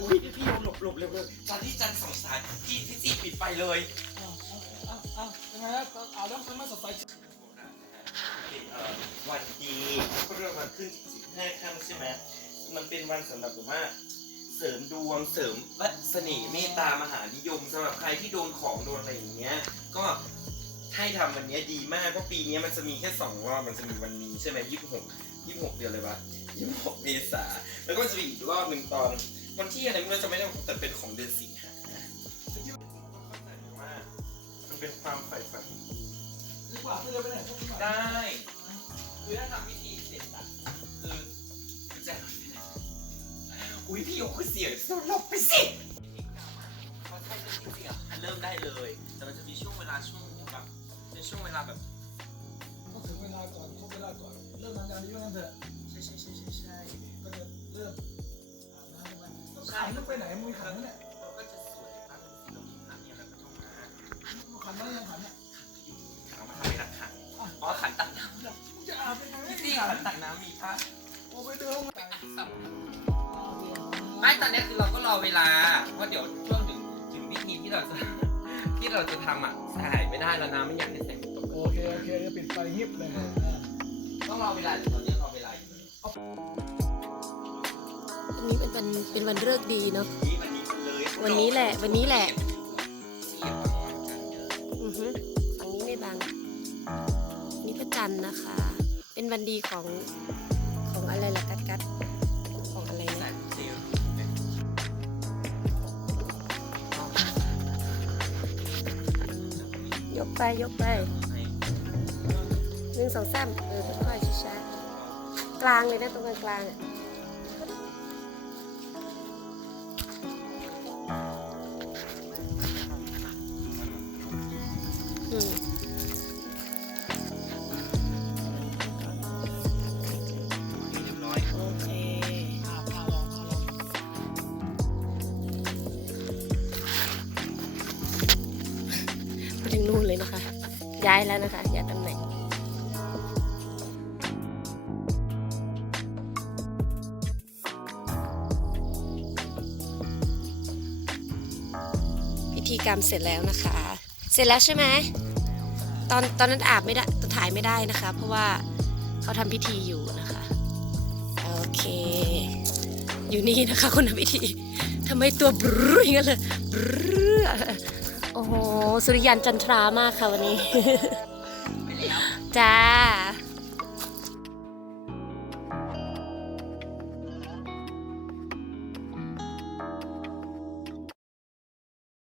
อุ้ยพี่โยมหลบหลบเร็วเลยจันที่จันสงสายพี่พี่จีปิดไฟเลยอ้าวอ้าวอ้าวยังไงนะอาบน้ำทำไมสดใสเอ่อวันดีก็เรื่องวันขึ้นสิบห้าค่ำใช่ไหมมันเป็นวันสำหรับแบบว่าเสริมดวงเสริมและเสน่ห์เมตตามหานิยมสำหรับใครที่โดนของโดนอะไรอย่างเงี้ย ก็ให้ทำวันนี้ดีมากเพราะปีนี้มันจะมีแค่สองรอบมันจะมีวันนี้ใช่ไหมยี่สิบหกยี่สิบหกเดือนเลยวะยี่สิบหกเมษาแล้วก็จะมีอีกรอบหนึ่งตอน วันที่อะไรไม่รู้จะไม่ได้แต่เป็นของเดือนสิงหาซึ่งที่เข้าใจว่ามันเป็นความใฝ่ฝันของคุณดีกว่าที่จะไปไหนพวกนี้ได้คือถ้าทำวิธีเสร็จอะคือกุญแจรถไปไหนอุ้ยพี่โยกคือเสียงจะหลบไปสิเขาใช้เรื่องจริงๆอะเริ่มได้เลย แต่มันจะมีช่วงเวลาช่วงแบบเป็นช่วงเวลาแบบต้องถึงเวลาก่อนครบเวลาก่อน เริ่มทำงานอายุนั่นเถอะใช่ใช่ใช่ใช่ใช่ก็จะเริ่มอาบน้ำ ไปต้องไปไหนมือขันนั่นแหละเราก็จะสวยตั้งสีเรามีขันเนี่ยแล้วก็ต้องมาขันได้ยังขันอะขันเอามาทำเป็นนักขันอ๋อขันตักน้ำเหรอมึงจะอาบยังไงพี่ขันตักน้ำมีปะโอ้ไปเดินไม่ตอนนี้คือเราก็รอเวลาเพราะเดี๋ยวช่วงถึงถึงวิธีที่เราจะที่เราจะทำอะถ่ายไม่ได้แล้วนะไม่อยากให้แสงตกโอเคโอเคจะปิดไฟฮิปเลยต้องรอเวลาตอนนี้รอเวลาอยู่ นนี้เป็นวันเป็นวันเลิกษ์ดีเนาะนี่วันนี้เลยวันนี้แหละ วันนี้แหละเสียบกันเยอะอือฮึฝั่งนี้ไม่บังนี่พระจันทร์นะคะ เป็นวันดีของของอะไรล่ะกัดกัดของอะไรใส่นะเซลล์ยกไปยกไปหนึ่งสองสามเออค่อยๆช้าๆกลางเลยนะตรงกลางกลางๆอะ นู่นเลยนะคะ ย้ายแล้วนะคะย้ายตำแหน่งพิธีกรรมเสร็จแล้วนะคะ เสร็จแล้วใช่ไหมตอนตอนนั้นอาบไม่ได้ตอนถ่ายไม่ได้นะคะ เพราะว่าเขาทำพิธีอยู่นะคะโอเค อยู่นี่นะคะคนทำพิธีทำไมตัวบรูอย่างนั้นเลยบรู โอ้โห สุริยันจันทรามากค่ะวันนี้ไปแล้วจ้า